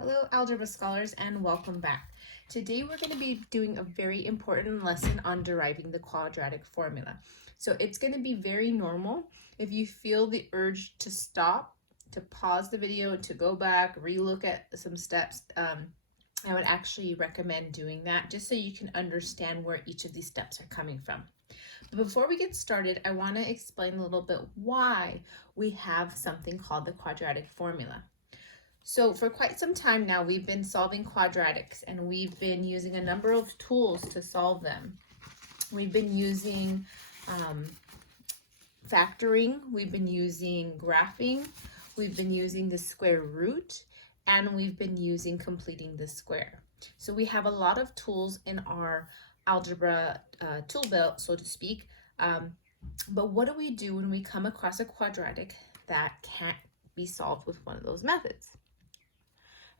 Hello, algebra scholars, and welcome back. Today we're going to be doing a very important lesson on deriving the quadratic formula. So it's going to be very normal. If you feel the urge to stop, to pause the video, to go back, relook at some steps, I would actually recommend doing that just so you can understand where each of these steps are coming from. But before we get started, I want to explain a little bit why we have something called the quadratic formula. So for quite some time now, we've been solving quadratics and we've been using a number of tools to solve them. We've been using factoring, we've been using graphing, we've been using the square root, and we've been using completing the square. So we have a lot of tools in our algebra tool belt, so to speak. But what do we do when we come across a quadratic that can't be solved with one of those methods?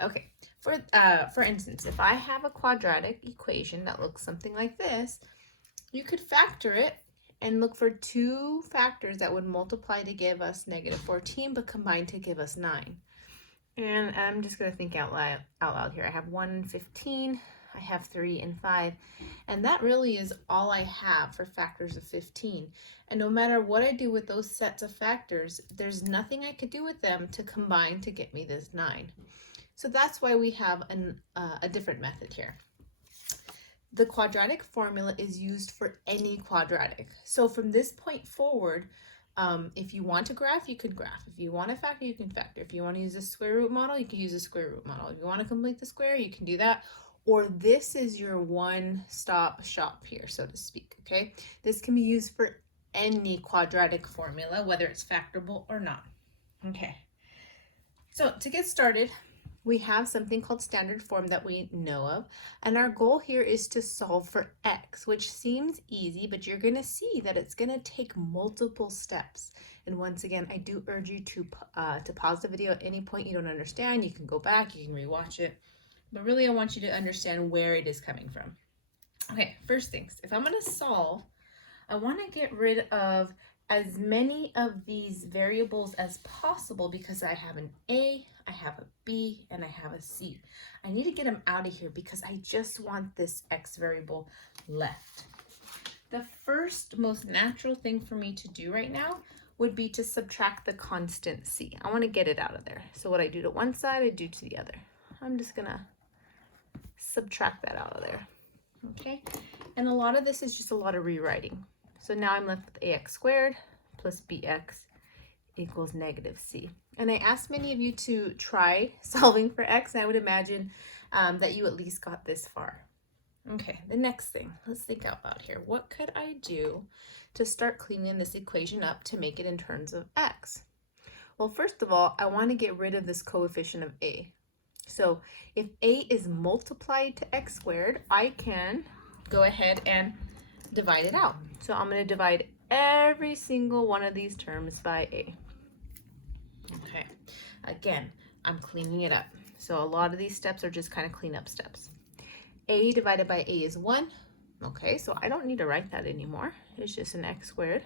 Okay, for instance, if I have a quadratic equation that looks something like this, you could factor it and look for two factors that would multiply to give us negative 14, but combine to give us 9. And I'm just going to think out loud here. I have 1 and 15, I have 3 and 5, and that really is all I have for factors of 15. And no matter what I do with those sets of factors, there's nothing I could do with them to combine to get me this 9. So that's why we have a different method here. The quadratic formula is used for any quadratic. So from this point forward, if you want to graph, you can graph. If you want to factor, you can factor. If you want to use a square root model, you can use a square root model. If you want to complete the square, you can do that. Or this is your one-stop shop here, so to speak, okay? This can be used for any quadratic formula, whether it's factorable or not. Okay, so to get started, we have something called standard form that we know of, and our goal here is to solve for x, which seems easy, but you're going to see that it's going to take multiple steps. And once again, I do urge you to pause the video at any point you don't understand. You can go back, you can rewatch it, but really I want you to understand where it is coming from. Okay, first things, if I'm going to solve, I want to get rid of as many of these variables as possible because I have an A, I have a B, and I have a C. I need to get them out of here because I just want this X variable left. The first most natural thing for me to do right now would be to subtract the constant C. I want to get it out of there. So what I do to one side, I do to the other. I'm just gonna subtract that out of there, okay? And a lot of this is just a lot of rewriting. So now I'm left with ax squared plus bx equals negative c. And I asked many of you to try solving for x. I would imagine that you at least got this far. Okay, the next thing, let's think out loud here. What could I do to start cleaning this equation up to make it in terms of x? Well, first of all, I want to get rid of this coefficient of a. So if a is multiplied to x squared, I can go ahead and divide it out. So I'm going to divide every single one of these terms by a. Okay, again, I'm cleaning it up. So a lot of these steps are just kind of cleanup steps. A divided by a is 1. Okay, so I don't need to write that anymore. It's just an x squared.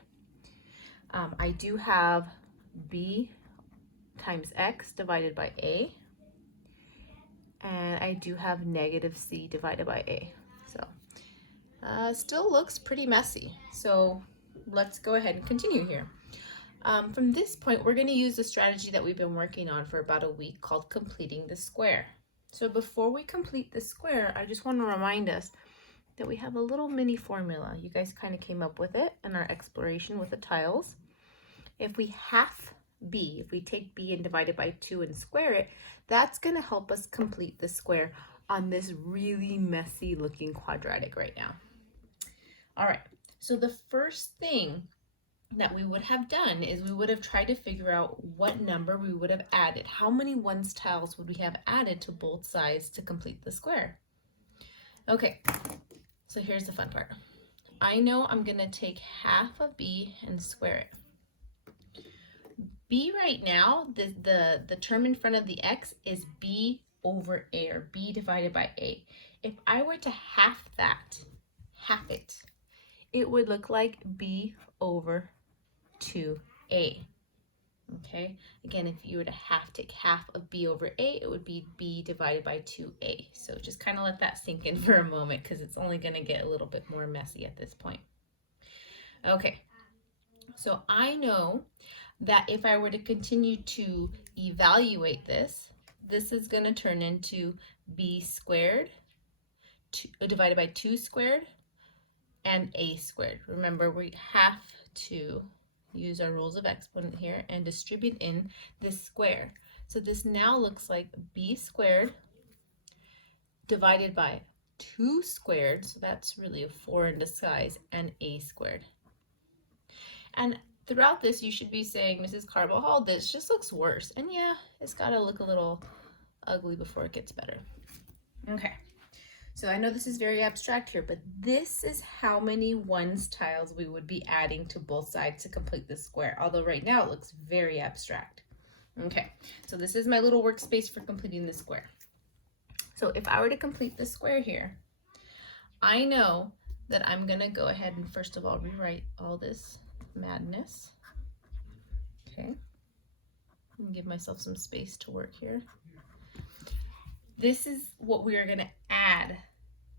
I do have b times x divided by a. And I do have negative c divided by a. So still looks pretty messy. So let's go ahead and continue here. From this point, we're going to use the strategy that we've been working on for about a week called completing the square. So before we complete the square, I just want to remind us that we have a little mini formula. You guys kind of came up with it in our exploration with the tiles. If we half b, if we take b and divide it by 2 and square it, that's going to help us complete the square on this really messy looking quadratic right now. All right, so the first thing that we would have done is we would have tried to figure out what number we would have added. How many ones tiles would we have added to both sides to complete the square? Okay, so here's the fun part. I know I'm going to take half of b and square it. B right now, the term in front of the x is b over a, or b divided by a. If I were to half that, half it would look like b over 2a. Okay, again, if you were to take half of b over a, it would be b divided by 2a. So just kind of let that sink in for a moment because it's only going to get a little bit more messy at this point. Okay, so I know that if I were to continue to evaluate this, this is going to turn into b squared divided by 2 squared and a squared. Remember, we have to use our rules of exponent here and distribute in this square. So this now looks like b squared divided by 2 squared, so that's really a 4 in disguise, and a squared. And throughout this, you should be saying, Mrs. Carbajal, this just looks worse. And yeah, it's got to look a little ugly before it gets better. Okay. So I know this is very abstract here, but this is how many ones tiles we would be adding to both sides to complete this square. Although right now it looks very abstract. Okay, so this is my little workspace for completing the square. So if I were to complete the square here, I know that I'm gonna go ahead and first of all rewrite all this madness. Okay, and give myself some space to work here. This is what we are going to add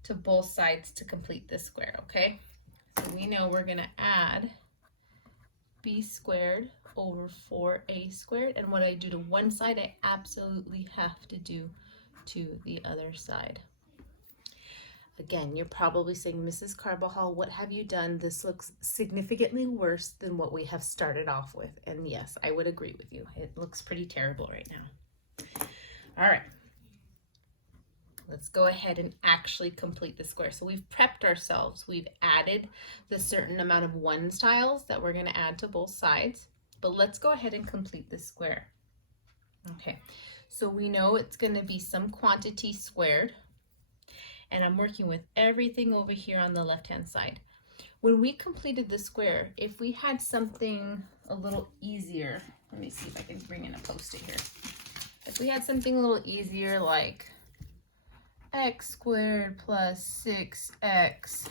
to both sides to complete this square, okay? So we know we're going to add b squared over 4a squared, and what I do to one side, I absolutely have to do to the other side. Again, you're probably saying, Mrs. Carbajal, what have you done? This looks significantly worse than what we have started off with. And yes, I would agree with you. It looks pretty terrible right now. All right. Let's go ahead and actually complete the square. So we've prepped ourselves. We've added the certain amount of ones tiles that we're going to add to both sides. But let's go ahead and complete the square. Okay, so we know it's going to be some quantity squared. And I'm working with everything over here on the left-hand side. When we completed the square, if we had something a little easier, let me see if I can bring in a post-it here. If we had something a little easier like x squared plus 6x,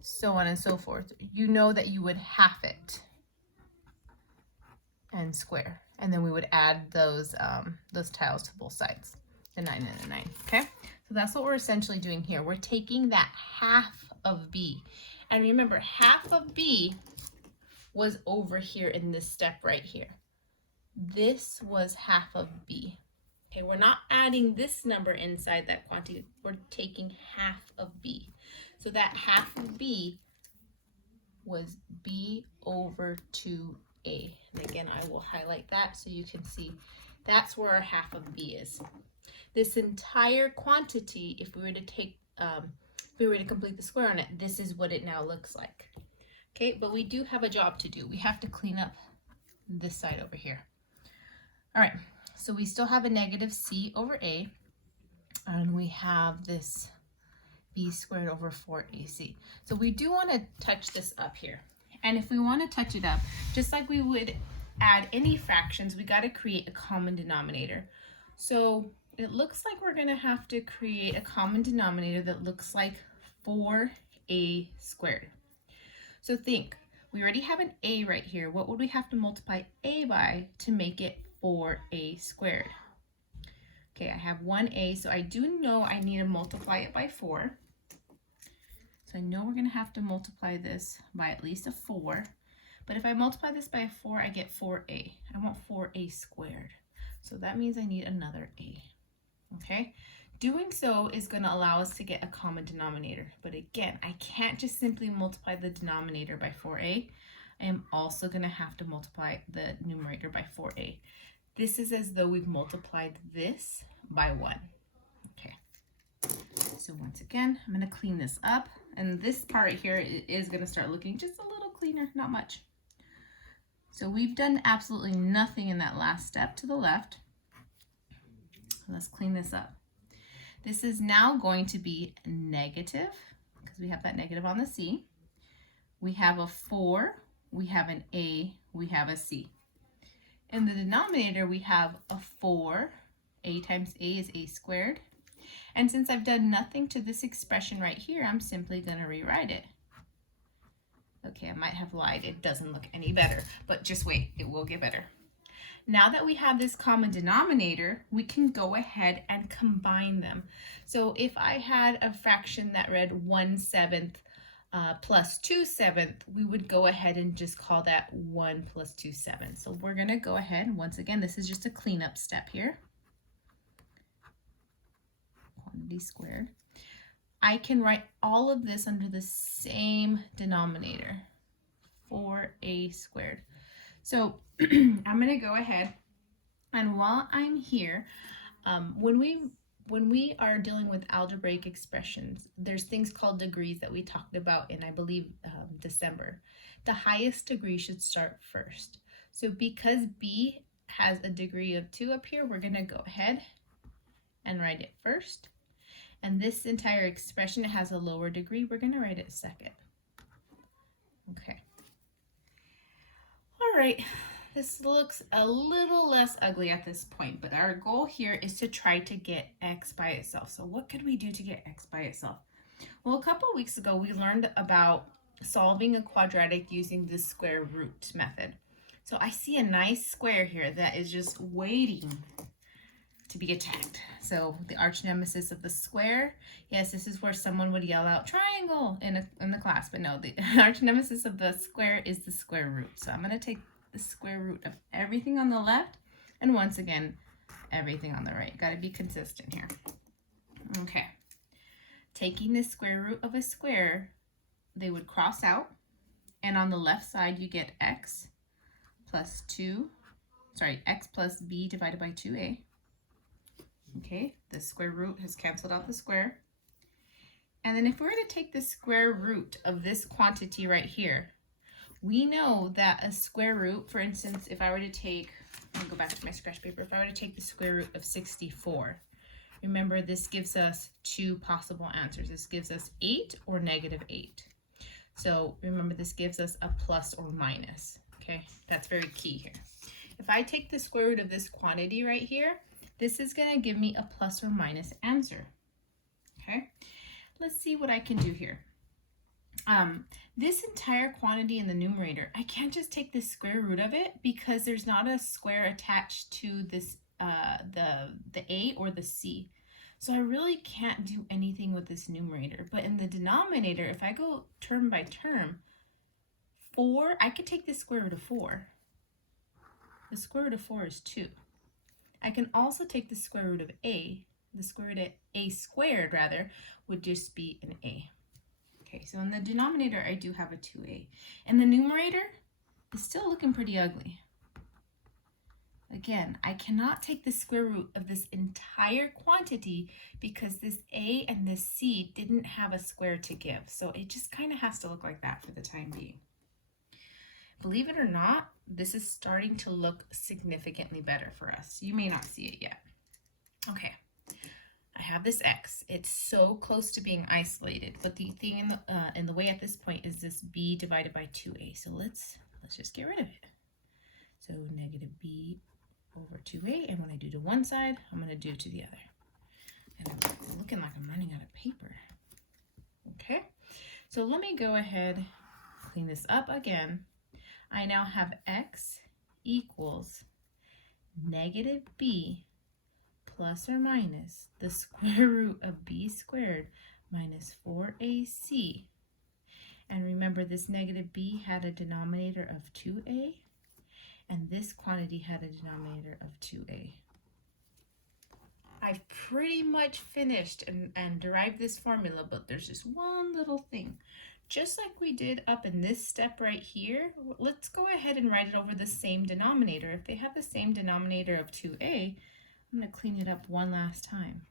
so on and so forth, you know that you would half it and square, and then we would add those tiles to both sides, the 9 and the 9, okay? So that's what we're essentially doing here. We're taking that half of b, and remember, half of b was over here in this step right here. This was half of b. Okay, we're not adding this number inside that quantity. We're taking half of b. So that half of b was b over 2a. And again, I will highlight that so you can see that's where our half of b is. This entire quantity, if we were to complete the square on it, this is what it now looks like. Okay, but we do have a job to do. We have to clean up this side over here. All right. So we still have a negative c over a, and we have this b squared over 4ac. So we do want to touch this up here. And if we want to touch it up, just like we would add any fractions, we got to create a common denominator. So it looks like we're going to have to create a common denominator that looks like 4a squared. So think, we already have an a right here. What would we have to multiply a by to make it 4a squared? Okay, I have 1a, so I do know I need to multiply it by 4. So I know we're going to have to multiply this by at least a 4. But if I multiply this by a 4, I get 4a. I want 4a squared. So that means I need another a. Okay? Doing so is going to allow us to get a common denominator. But again, I can't just simply multiply the denominator by 4a. I am also going to have to multiply the numerator by 4a. This is as though we've multiplied this by 1. Okay. So once again, I'm going to clean this up. And this part right here is going to start looking just a little cleaner, not much. So we've done absolutely nothing in that last step to the left. Let's clean this up. This is now going to be negative, because we have that negative on the c. We have a 4, we have an a, we have a c. In the denominator, we have a 4. A times a is a squared. And since I've done nothing to this expression right here, I'm simply going to rewrite it. Okay, I might have lied. It doesn't look any better, but just wait, it will get better. Now that we have this common denominator, we can go ahead and combine them. So if I had a fraction that read 1/7 plus 2/7, we would go ahead and just call that 1 plus 2/7. So we're going to go ahead, once again, this is just a cleanup step here. Quantity squared. I can write all of this under the same denominator, 4a squared. So I'm going to go ahead, and while I'm here, when we are dealing with algebraic expressions, there's things called degrees that we talked about in, I believe, December. The highest degree should start first. So because b has a degree of 2 up here, we're going to go ahead and write it first. And this entire expression has a lower degree. We're going to write it second. Okay. All right. This looks a little less ugly at this point, but our goal here is to try to get x by itself. So what could we do to get x by itself? Well, a couple weeks ago, we learned about solving a quadratic using the square root method. So I see a nice square here that is just waiting to be attacked. So the arch nemesis of the square, yes, this is where someone would yell out triangle in the class, but no, the arch nemesis of the square is the square root. So I'm going to take the square root of everything on the left, and once again, everything on the right. Got to be consistent here. Okay. Taking the square root of a square, they would cross out, and on the left side, you get x plus b divided by 2a. Okay, the square root has canceled out the square. And then if we were to take the square root of this quantity right here, we know that a square root, for instance, if I were to take, I'll go back to my scratch paper, if I were to take the square root of 64, remember this gives us two possible answers. This gives us 8 or -8. So remember this gives us a plus or minus, okay? That's very key here. If I take the square root of this quantity right here, this is going to give me a plus or minus answer. Okay, let's see what I can do here. This entire quantity in the numerator, I can't just take the square root of it because there's not a square attached to this the a or the c. So I really can't do anything with this numerator. But in the denominator, if I go term by term, 4, I could take the square root of 4. The square root of 4 is 2. I can also take the square root of a. The square root of a squared, rather, would just be an a. Okay, so in the denominator, I do have a 2a. And the numerator is still looking pretty ugly. Again, I cannot take the square root of this entire quantity because this a and this c didn't have a square to give. So it just kind of has to look like that for the time being. Believe it or not, this is starting to look significantly better for us. You may not see it yet. Okay, I have this x. It's so close to being isolated, but the thing in the way at this point is this b divided by 2a. So let's just get rid of it. So -b over 2a, and when I do to one side, I'm going to do to the other. And I'm looking like I'm running out of paper. Okay, so let me go ahead, clean this up again. I now have x equals -b plus or minus the square root of b squared minus 4ac. And remember, this -b had a denominator of 2a, and this quantity had a denominator of 2a. I've pretty much finished and derived this formula, but there's just one little thing. Just like we did up in this step right here, let's go ahead and write it over the same denominator. If they have the same denominator of 2a, I'm going to clean it up one last time.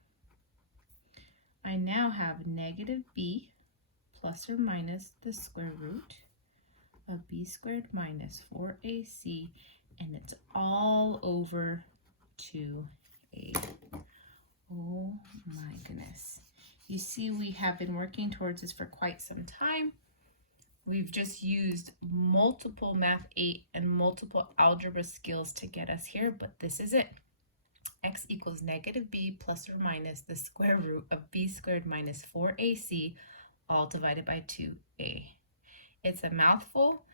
I now have -b plus or minus the square root of b squared minus 4ac, and it's all over 2a. Oh my goodness. You see, we have been working towards this for quite some time. We've just used multiple Math 8 and multiple algebra skills to get us here, but this is it. X equals -b plus or minus the square root of b squared minus 4ac, all divided by 2a. It's a mouthful,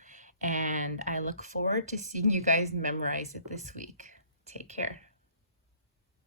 and I look forward to seeing you guys memorize it this week. Take care.